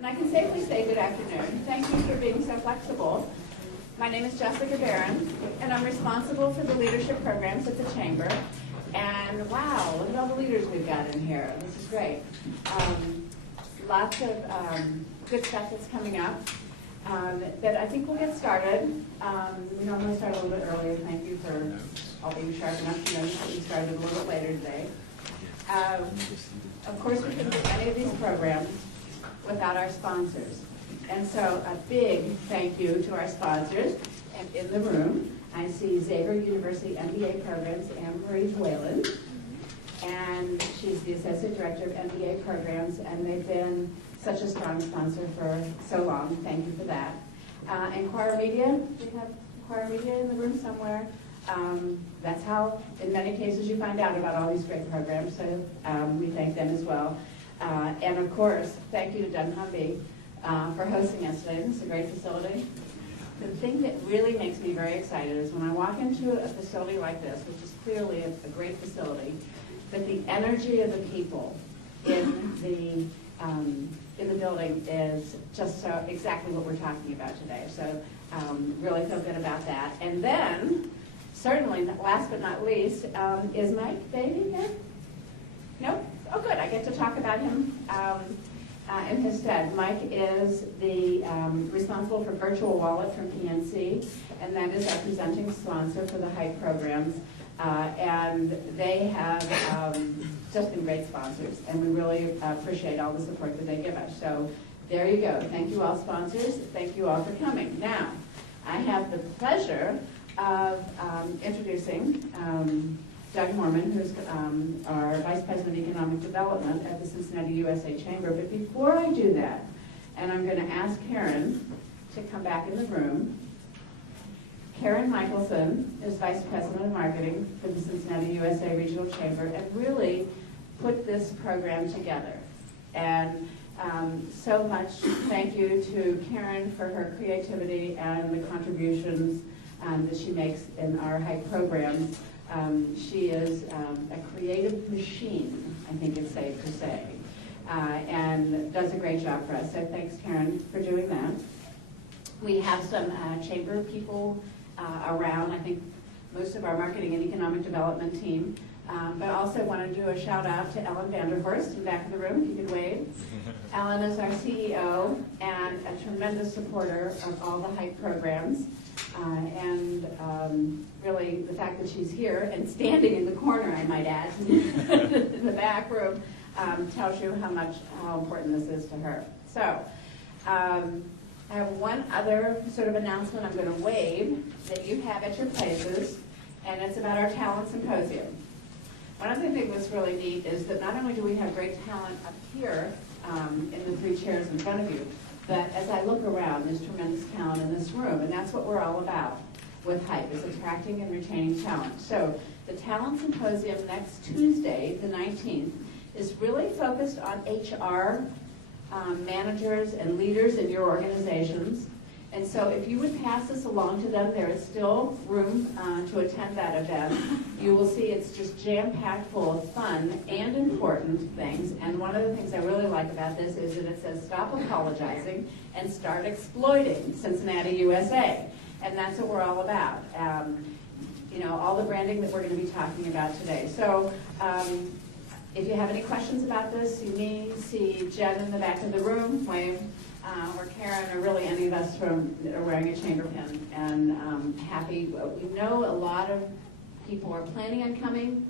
And I can safely say good afternoon. Thank you for being so flexible. My name is Jessica Barron, and I'm responsible for the leadership programs at the Chamber. And wow, look at all the leaders we've got in here. This is great. Lots of good stuff that's coming up. But I think we'll get started. We normally start a little bit earlier. Thank you for all being sharp enough to notice that we started a little bit later today. Of course, we couldn't do any of these programs without our sponsors. And so a big thank you to our sponsors. And in the room, I see Xavier University MBA Programs, Anne-Marie Whalen. And she's the Associate Director of MBA Programs, and they've been such a strong sponsor for so long. Thank you for that. And Choir Media, we have Choir Media in the room somewhere. That's how, in many cases, you find out about all these great programs, so we thank them as well. And of course, thank you to Dunnhumby for hosting us today. This is a great facility. The thing that really makes me very excited is when I walk into a facility like this, which is clearly a great facility, that the energy of the people in the building is just so exactly what we're talking about today. So really feel good about that. And then, certainly, last but not least, is Mike Davey here? No? Oh, good. I get to talk about him in his stead. Mike is the responsible for Virtual Wallet from PNC, and that is our presenting sponsor for the HYPE programs. And they have just been great sponsors, and we really appreciate all the support that they give us. So there you go. Thank you all sponsors. Thank you all for coming. Now, I have the pleasure of introducing Doug Horman, who's our Vice President of Economic Development at the Cincinnati USA Chamber. But before I do that, and I'm going to ask Karen to come back in the room. Karen Michelson is Vice President of Marketing for the Cincinnati USA Regional Chamber and really put this program together. And so much thank you to Karen for her creativity and the contributions that she makes in our HYPE programs. She is a creative machine, I think it's safe to say, and does a great job for us. So thanks, Karen, for doing that. We have some chamber people around, I think most of our marketing and economic development team, but also want to do a shout out to Ellen Vanderhorst in the back of the room, if you could wave. Ellen is our CEO and a tremendous supporter of all the HYPE programs. And really the fact that she's here and standing in the corner, I might add, in the back room, tells you how important this is to her. So I have one other sort of announcement I'm going to wave that you have at your places, and it's about our talent symposium. One other thing that's really neat is that not only do we have great talent up here in the three chairs in front of you, but as I look around, there's tremendous talent in this room, and that's what we're all about with HYPE, is attracting and retaining talent. So the talent symposium next Tuesday, the 19th, is really focused on HR managers and leaders in your organizations. And so if you would pass this along to them, there is still room to attend that event. You will see it's just jam-packed full of fun and important things. And one of the things I really like about this is that it says stop apologizing and start exploiting Cincinnati, USA. And that's what we're all about. You know, all the branding that we're going to be talking about today. So if you have any questions about this, see me, see Jen in the back of the room, wave, or Karen, or really any of us from are wearing a chamber pin. And happy, we know a lot of people are planning on coming.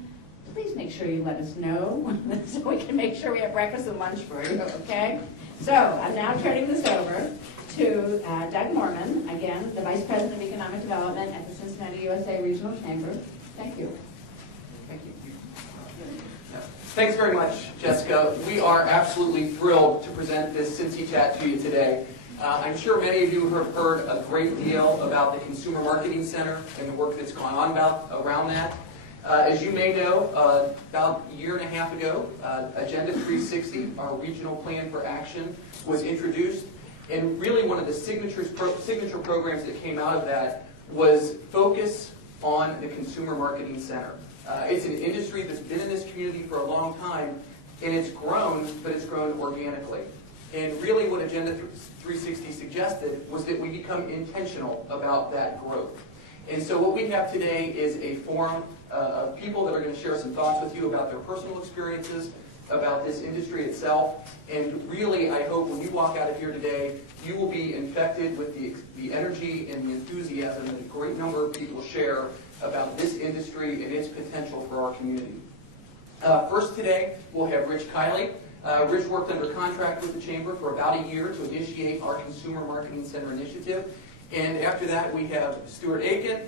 Please make sure you let us know so we can make sure we have breakfast and lunch for you, okay? So I'm now turning this over to Doug Horman, again, the Vice President of Economic Development at the Cincinnati USA Regional Chamber. Thank you. Thank you. Thanks very much, Jessica. We are absolutely thrilled to present this Cincy Chat to you today. I'm sure many of you have heard a great deal about the Consumer Marketing Center and the work that's gone on around that. As you may know, about a year and a half ago, Agenda 360, our regional plan for action, was introduced. And really one of the signature programs that came out of that was focus on the Consumer Marketing Center. It's an industry that's been in this community for a long time, and it's grown, but it's grown organically. And really what Agenda 360 suggested was that we become intentional about that growth. And so what we have today is a forum of people that are going to share some thoughts with you about their personal experiences, about this industry itself. And really, I hope when you walk out of here today, you will be infected with the energy and the enthusiasm that a great number of people share about this industry and its potential for our community. First today, we'll have Rich Kiley. Rich worked under contract with the Chamber for about a year to initiate our Consumer Marketing Center initiative. And after that, we have Stuart Aitken,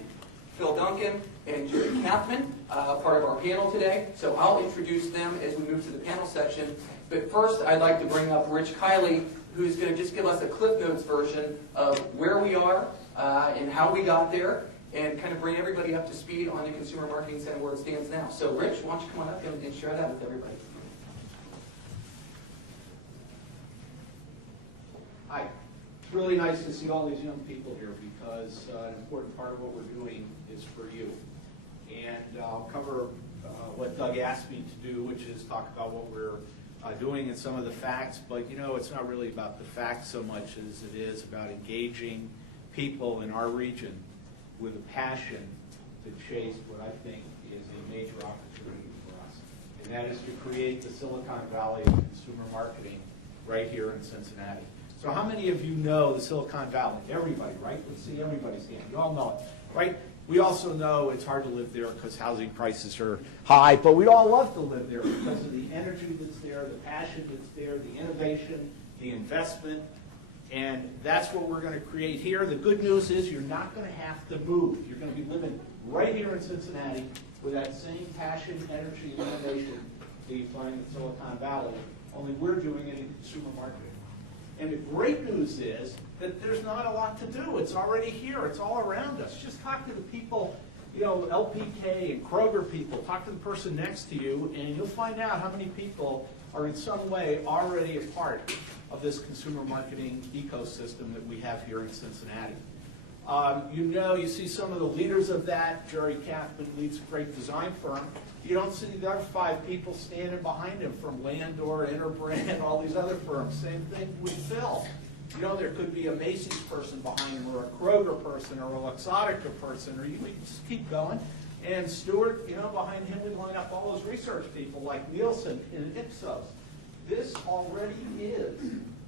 Phil Duncan, and Jerry Kathman, part of our panel today. So I'll introduce them as we move to the panel section. But first, I'd like to bring up Rich Kiley, who's going to just give us a Cliff Notes version of where we are and how we got there, and kind of bring everybody up to speed on the Consumer Marketing Center where it stands now. So Rich, why don't you come on up and share that with everybody. Hi. It's really nice to see all these young people here because an important part of what we're doing is for you. And I'll cover what Doug asked me to do, which is talk about what we're doing and some of the facts. But you know, it's not really about the facts so much as it is about engaging people in our region with a passion to chase what I think is a major opportunity for us. And that is to create the Silicon Valley of consumer marketing right here in Cincinnati. So how many of you know the Silicon Valley? Everybody, right? Let's see everybody's hand. You all know it, right? We also know it's hard to live there because housing prices are high, but we all love to live there because of the energy that's there, the passion that's there, the innovation, the investment, and that's what we're going to create here. The good news is you're not going to have to move. You're going to be living right here in Cincinnati with that same passion, energy, and innovation that you find in Silicon Valley, only we're doing it in consumer marketing. And the great news is that there's not a lot to do. It's already here. It's all around us. Just talk to the people, you know, LPK and Kroger people. Talk to the person next to you, and you'll find out how many people are in some way already a part of this consumer marketing ecosystem that we have here in Cincinnati. You know, you see some of the leaders of that. Jerry Kathman leads a great design firm. You don't see the other 5 people standing behind him from Landor, Interbrand, all these other firms. Same thing with Phil. You know, there could be a Macy's person behind him, or a Kroger person, or a Luxottica person, or you can just keep going. And Stuart, you know, behind him we line up all those research people like Nielsen and Ipsos. This already is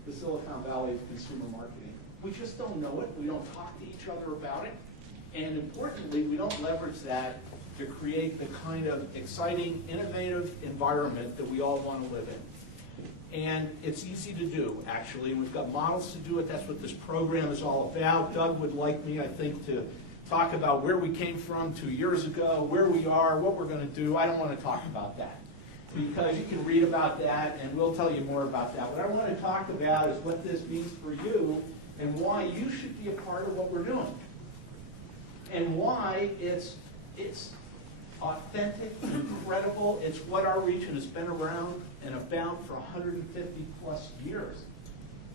the Silicon Valley of consumer marketing. We just don't know it. We don't talk to each other about it. And importantly, we don't leverage that to create the kind of exciting, innovative environment that we all want to live in. And it's easy to do, actually. We've got models to do it. That's what this program is all about. Doug would like me, I think, to talk about where we came from 2 years ago, where we are, what we're going to do. I don't want to talk about that because you can read about that, and we'll tell you more about that. What I want to talk about is what this means for you and why you should be a part of what we're doing and why it's authentic, incredible. It's what our region has been around and about for 150 plus years.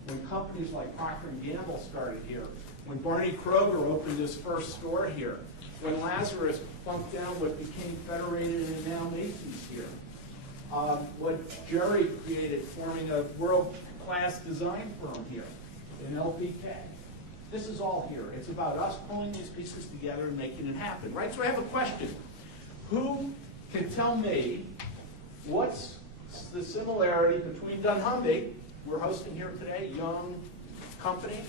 When companies like Procter & Gamble started here, when Barney Kroger opened his first store here, when Lazarus bumped down what became Federated and now Macy's here, what Jerry created forming a world-class design firm here in LPK. This is all here. It's about us pulling these pieces together and making it happen, right? So I have a question. Who can tell me what's the similarity between dunnhumby, we're hosting here today, young company,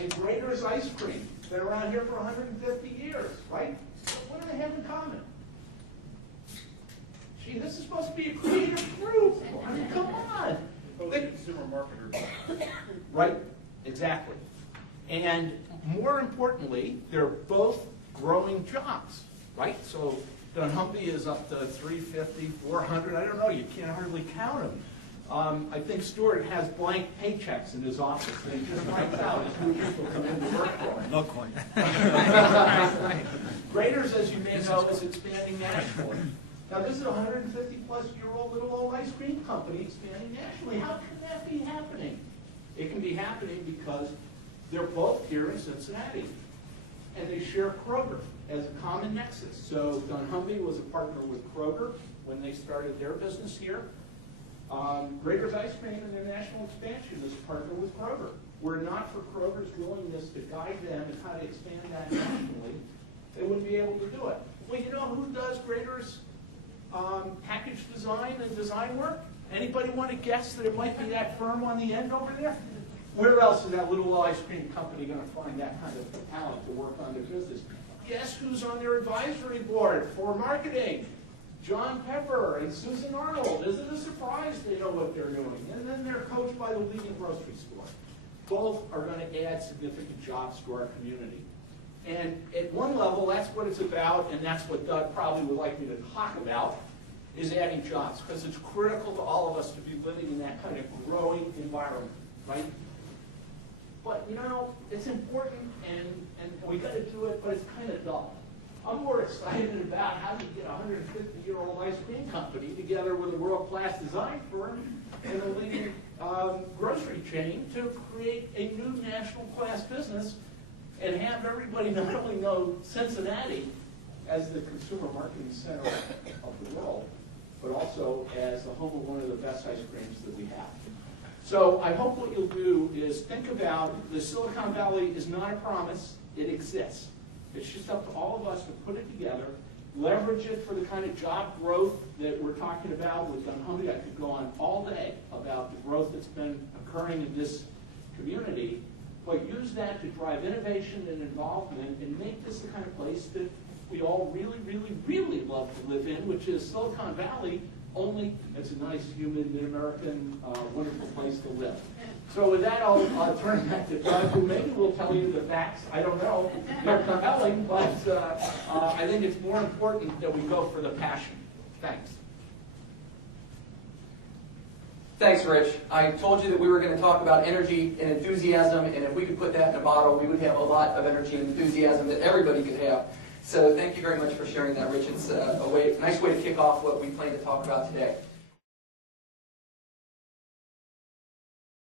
and Grader's Ice Cream? Been around here for 150 years, right? What do they have in common? Gee, this is supposed to be a creative group. I mean, come on. Both consumer marketers. Right, exactly. And more importantly, they're both growing jobs, right? So dunnhumby is up to 350, 400, I don't know, you can't hardly count them. I think Stuart has blank paychecks in his office that he just writes out as new people come in to work for him. No coin. Grader's, as you may know, is expanding nationally. Now, this is a 150-plus-year-old little old ice cream company expanding nationally. How can that be happening? It can be happening because they're both here in Cincinnati, and they share Kroger as a common nexus. So dunnhumby was a partner with Kroger when they started their business here. Grader's Ice Cream and their national expansion is partnered with Kroger. Were it not for Kroger's willingness to guide them and how to expand that nationally, they wouldn't be able to do it. Well, you know who does Grader's package design and design work? Anybody want to guess that it might be that firm on the end over there? Where else is that little ice cream company going to find that kind of talent to work on their business? Guess who's on their advisory board for marketing? John Pepper and Susan Arnold. Isn't it a surprise they know what they're doing? And then they're coached by the leading grocery store. Both are going to add significant jobs to our community. And at one level, that's what it's about, and that's what Doug probably would like me to talk about, is adding jobs, because it's critical to all of us to be living in that kind of growing environment, right? But, you know, it's important, and we got to do it, but it's kind of dull. I'm more excited about how you get a 150-year-old ice cream company together with a world-class design firm and a leading grocery chain to create a new national class business and have everybody not only know Cincinnati as the consumer marketing center of the world, but also as the home of one of the best ice creams that we have. So I hope what you'll do is think about the Silicon Valley is not a promise, it exists. It's just up to all of us to put it together, leverage it for the kind of job growth that we're talking about with Duncan. I could go on all day about the growth that's been occurring in this community, but use that to drive innovation and involvement and make this the kind of place that we all really, really, really love to live in, which is Silicon Valley, only it's a nice, humid, mid-American, wonderful place to live. So with that, I'll turn it back to Doug, who maybe will tell you the facts. I don't know. They're compelling, but I think it's more important that we go for the passion. Thanks. Thanks, Rich. I told you that we were going to talk about energy and enthusiasm, and if we could put that in a bottle, we would have a lot of energy and enthusiasm that everybody could have. So thank you very much for sharing that, Rich. It's a nice way to kick off what we plan to talk about today.